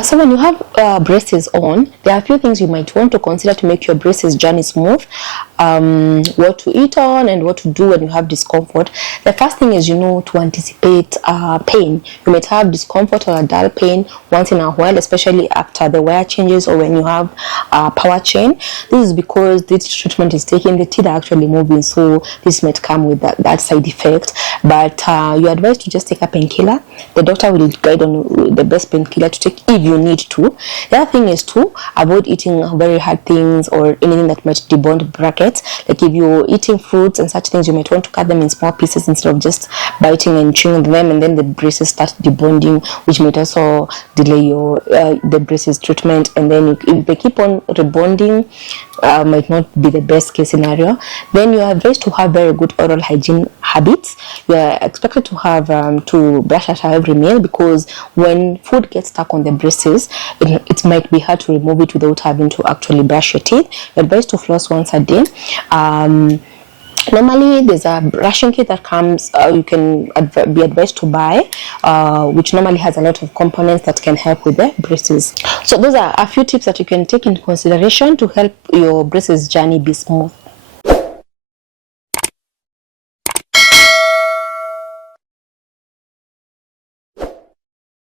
So when you have braces on, there are a few things you might want to consider to make your braces journey smooth. What to eat on and what to do when you have discomfort. The first thing is, to anticipate pain. You might have discomfort or a dull pain once in a while, especially after the wire changes or when you have power chain. This is because this treatment is taking, the teeth are actually moving, so this might come with that side effect. But you're advised to just take a painkiller. The doctor will guide on the best painkiller to take if you need to. The other thing is to avoid eating very hard things or anything that might debond brackets. Like if you're eating fruits and such things, you might want to cut them in small pieces instead of just biting and chewing them, and then the braces start debonding, which might also delay your the braces treatment. And then if they keep on rebonding, might not be the best case scenario. Then you are advised to have very good oral hygiene habits. You are expected to have to brush at every meal, because when food gets stuck on the braces, it might be hard to remove it without having to actually brush your teeth. You're advised to floss once a day. Normally there's a brushing kit that comes, you can be advised to buy, which normally has a lot of components that can help with the braces. So those are a few tips that you can take into consideration to help your braces journey be smooth.